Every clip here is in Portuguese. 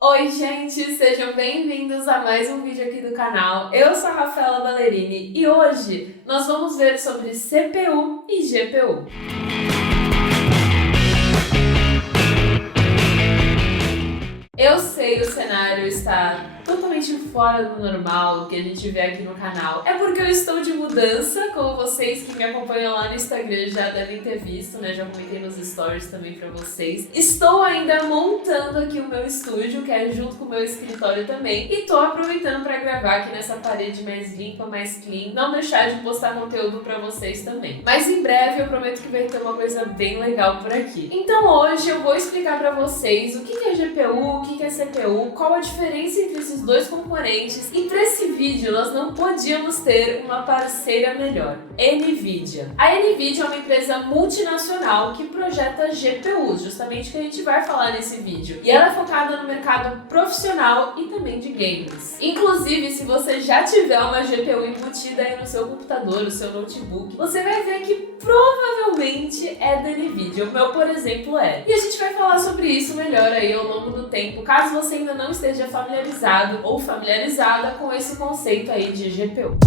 Oi, gente! Sejam bem-vindos a mais um vídeo aqui do canal. Eu sou a Rafaela Ballerini e hoje nós vamos ver sobre CPU e GPU. Eu sei, o cenário está totalmente fora do normal que a gente vê aqui no canal. É porque eu estou de mudança, como vocês que me acompanham lá no Instagram já devem ter visto, né? Já comentei nos stories também pra vocês. Estou ainda montando aqui o meu estúdio, que é junto com o meu escritório também, e tô aproveitando pra gravar aqui nessa parede mais limpa, mais clean, não deixar de postar conteúdo pra vocês também. Mas em breve eu prometo que vai ter uma coisa bem legal por aqui. Então hoje eu vou explicar pra vocês o que é GPU, o que é CPU, qual a diferença entre esses dois componentes, e para esse vídeo nós não podíamos ter uma parceira melhor, NVIDIA. A NVIDIA é uma empresa multinacional que projeta GPUs, justamente que a gente vai falar nesse vídeo, e ela é focada no mercado profissional e também de games. Inclusive, se você já tiver uma GPU embutida aí no seu computador, no seu notebook, você vai ver que provavelmente é da NVIDIA. O meu, por exemplo, é. E a gente vai falar sobre isso melhor aí ao longo do tempo, caso você ainda não esteja familiarizado ou familiarizada com esse conceito aí de GPU.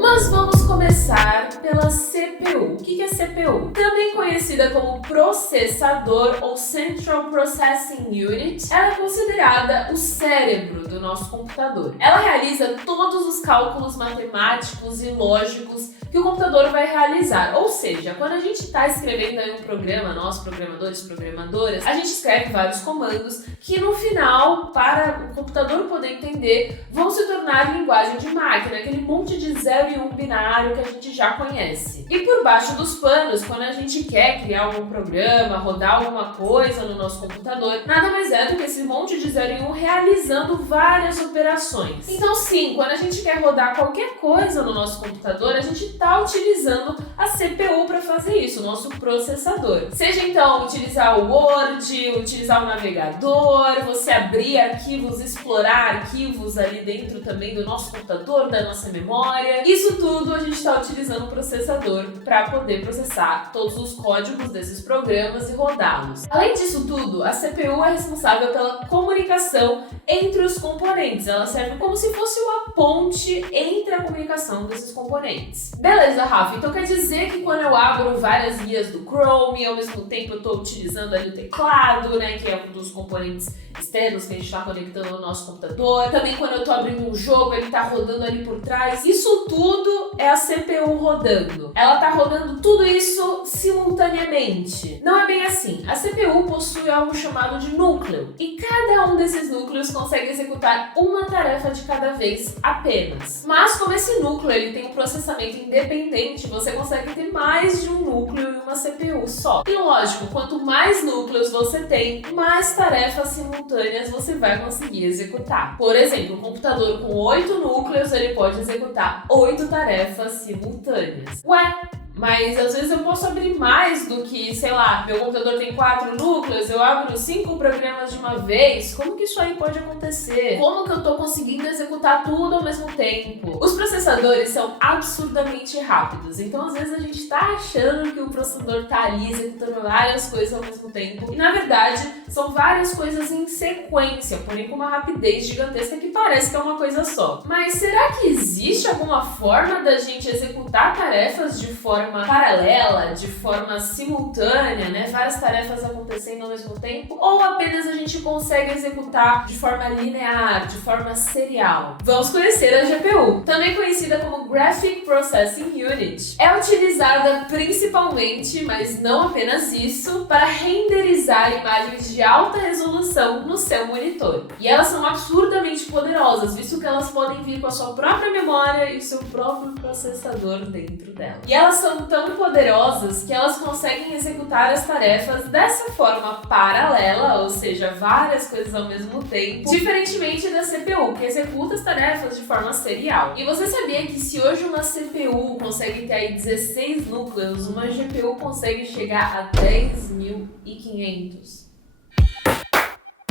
Mas vamos começar pela CPU. O que é CPU? Também conhecida como processador ou Central Processing Unit, ela é considerada o cérebro do nosso computador. Ela realiza todos os cálculos matemáticos e lógicos que o computador vai realizar. Ou seja, quando a gente está escrevendo aí um programa, nós programadores, programadoras, a gente escreve vários comandos que no final, para o computador poder entender, vão se tornar linguagem de máquina, aquele monte de 0 e 1 binário que a gente já conhece. E por baixo dos panos, quando a gente quer criar algum programa, rodar alguma coisa no nosso computador, nada mais é do que esse monte de 0 e 1 realizando várias operações. Então sim, quando a gente quer rodar qualquer coisa no nosso computador, a gente está utilizando a CPU para fazer isso, o nosso processador. Seja então utilizar o Word, utilizar o navegador, você abrir arquivos, explorar arquivos ali dentro também do nosso computador, da nossa memória. Isso tudo a gente está utilizando o processador para poder processar todos os códigos desses programas e rodá-los. Além disso tudo, a CPU é responsável pela comunicação entre os componentes. Ela serve como se fosse uma ponte entre a comunicação desses componentes. Beleza, Rafa, então quer dizer que quando eu abro várias guias do Chrome e ao mesmo tempo eu estou utilizando ali o teclado, né, que é um dos componentes externos que a gente está conectando no nosso computador. Também quando eu estou abrindo um jogo, ele está rodando ali por trás. Isso tudo é a CPU rodando. Ela está rodando tudo isso simultaneamente. Não é bem assim. A CPU possui algo chamado de núcleo. E cada um desses núcleos consegue executar uma tarefa de cada vez apenas. Mas como esse núcleo ele tem um processamento independente, você consegue ter mais de um núcleo em uma CPU só. E lógico, quanto mais núcleos você tem, mais tarefas simultâneas você vai conseguir executar. Por exemplo, um computador com 8 núcleos, ele pode executar 8 tarefas simultâneas. Ué, mas às vezes eu posso abrir mais do que, sei lá, meu computador tem 4 núcleos, eu abro 5 programas de uma vez. Como que isso aí pode acontecer? Como que eu tô conseguindo executar tudo ao mesmo tempo? Os processadores são absurdamente rápidos, então às vezes a gente tá achando que o processador tá ali executando várias coisas ao mesmo tempo, e na verdade são várias coisas em sequência, porém com uma rapidez gigantesca que parece que é uma coisa só. Mas será que existe alguma forma da gente executar tarefas de forma paralela, de forma simultânea, né? Várias tarefas acontecendo ao mesmo tempo? Ou apenas a gente consegue executar de forma linear, de forma serial? Vamos conhecer a GPU, também conhecida como Graphic Processing Unit. É utilizada principalmente, mas não apenas isso, para renderizar imagens de alta resolução no seu monitor. E elas são absurdamente poderosas, visto que elas podem vir com a sua própria memória e o seu próprio processador dentro dela. E elas são tão poderosas que elas conseguem executar as tarefas dessa forma paralela, ou seja, várias coisas ao mesmo tempo, diferentemente da CPU, que executa as tarefas de forma serial. E você sabia que se hoje uma CPU consegue ter aí 16 núcleos, uma GPU consegue chegar a 10.500?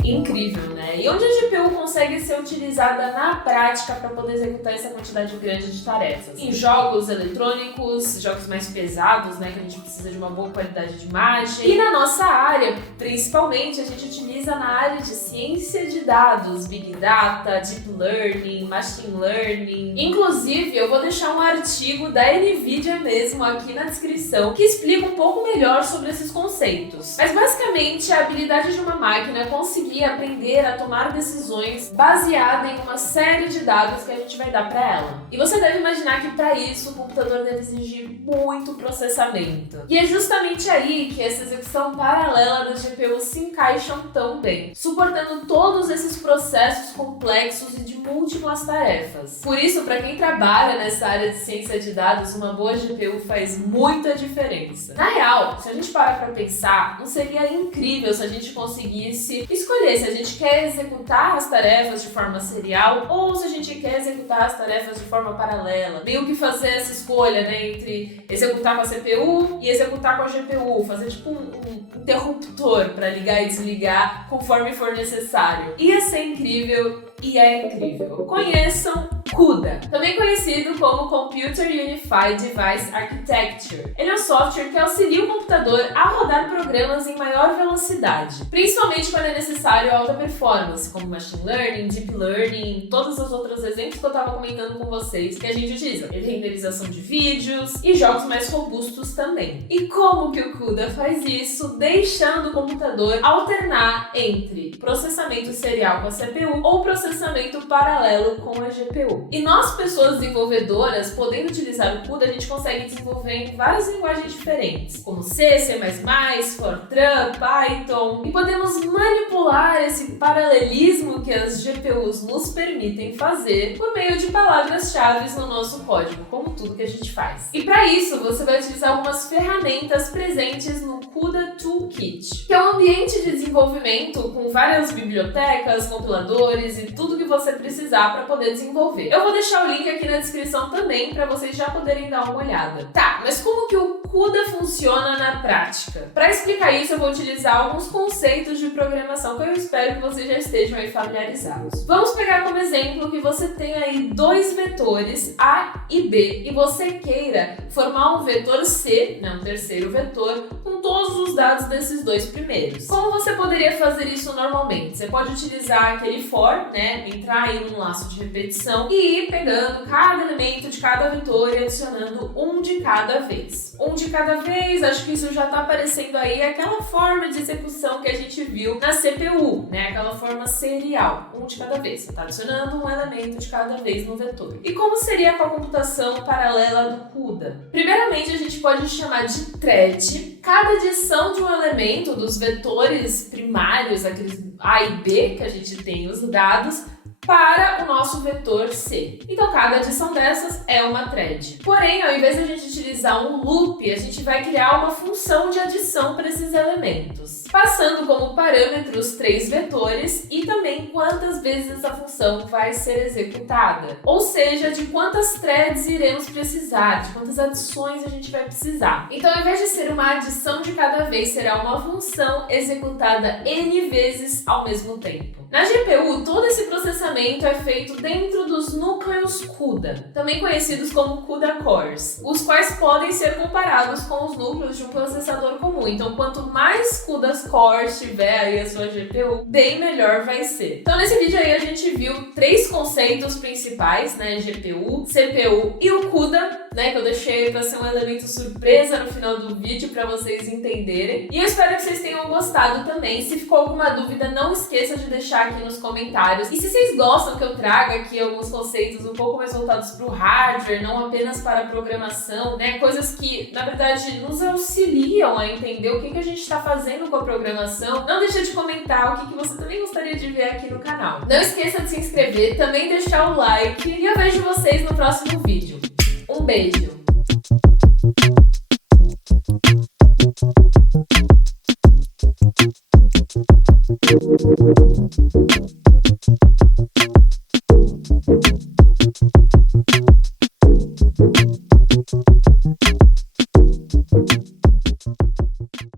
Incrível, né? E onde a GPU consegue ser utilizada na prática para poder executar essa quantidade grande de tarefas? Em jogos eletrônicos, jogos mais pesados, né, que a gente precisa de uma boa qualidade de imagem. E na nossa área, principalmente, a gente utiliza na área de ciência de dados, Big Data, Deep Learning, Machine Learning. Inclusive, eu vou deixar um artigo da NVIDIA mesmo aqui na descrição que explica um pouco melhor sobre esses conceitos. Mas basicamente, a habilidade de uma máquina é conseguir aprender a tomar decisões baseada em uma série de dados que a gente vai dar para ela. E você deve imaginar que para isso o computador deve exigir muito processamento. E é justamente aí que essa execução paralela da GPU se encaixam tão bem, suportando todos esses processos complexos e de múltiplas tarefas. Por isso, para quem trabalha nessa área de ciência de dados, uma boa GPU faz muita diferença. Na real, se a gente parar para pensar, não seria incrível se a gente conseguisse escolher se a gente quer executar as tarefas de forma serial ou se a gente quer executar as tarefas de forma paralela. Meio que fazer essa escolha, né, entre executar com a CPU e executar com a GPU, fazer tipo um interruptor para ligar e desligar conforme for necessário. Ia ser incrível e é incrível. Conheçam CUDA, também conhecido como Computer Unified Device Architecture. Ele é um software que auxilia o computador a rodar programas em maior velocidade, principalmente quando é necessário alta performance, como Machine Learning, Deep Learning, todos os outros exemplos que eu estava comentando com vocês que a gente utiliza. Renderização de vídeos e jogos mais robustos também. E como que o CUDA faz isso? Deixando o computador alternar entre processamento serial com a CPU ou processamento paralelo com a GPU. E nós, pessoas desenvolvedoras, podendo utilizar o CUDA, a gente consegue desenvolver em várias linguagens diferentes, como C, C++, Fortran, Python, e podemos manipular esse paralelismo que as GPUs nos permitem fazer por meio de palavras-chave no nosso código, como tudo que a gente faz. E para isso, você vai utilizar algumas ferramentas presentes no CUDA Toolkit, que é um ambiente de desenvolvimento com várias bibliotecas, compiladores e tudo que você precisar para poder desenvolver. Eu vou deixar o link aqui na descrição também para vocês já poderem dar uma olhada. Tá, mas como que o CUDA funciona na prática? Para explicar isso, eu vou utilizar alguns conceitos de programação que eu espero que vocês já estejam aí familiarizados. Vamos pegar como exemplo que você tem aí dois vetores A e B e você queira formar um vetor C, né, um terceiro vetor, com todos os dados desses dois primeiros. Como você poderia fazer isso normalmente? Você pode utilizar aquele for, né, entrar aí num laço de repetição e ir pegando cada elemento de cada vetor e adicionando um de cada vez. Um de cada vez, acho que isso já está aparecendo aí, aquela forma de execução que a gente viu na CPU, né, aquela forma serial, um de cada vez. Você está adicionando um elemento de cada vez no vetor. E como seria com a computação paralela do CUDA? Primeiramente, a gente pode chamar de thread cada adição de um elemento dos vetores primários, aqueles A e B que a gente tem os dados, para o nosso vetor C. Então, cada adição dessas é uma thread. Porém, ao invés de a gente utilizar um loop, a gente vai criar uma função de adição para esses elementos, passando como parâmetros 3 vetores e também quantas vezes essa função vai ser executada. Ou seja, de quantas threads iremos precisar, de quantas adições a gente vai precisar. Então, ao invés de ser uma adição de cada vez, será uma função executada N vezes ao mesmo tempo. Na GPU, todo esse processamento é feito dentro dos núcleos CUDA, também conhecidos como CUDA Cores, os quais podem ser comparados com os núcleos de um processador comum. Então, quanto mais CUDA Cores tiver aí a sua GPU, bem melhor vai ser. Então, nesse vídeo aí a gente viu 3 conceitos principais, né? GPU, CPU e o CUDA, né? Que eu deixei para ser um elemento surpresa no final do vídeo para vocês entenderem. E eu espero que vocês tenham gostado também. Se ficou alguma dúvida, não esqueça de deixar aqui nos comentários. E se vocês gostam que eu traga aqui alguns conceitos um pouco mais voltados para o hardware, não apenas para a programação, né? Coisas que, na verdade, nos auxiliam a entender o que a gente está fazendo com a programação, não deixa de comentar o que você também gostaria de ver aqui no canal. Não esqueça de se inscrever, também deixar o like e eu vejo vocês no próximo vídeo. Um beijo!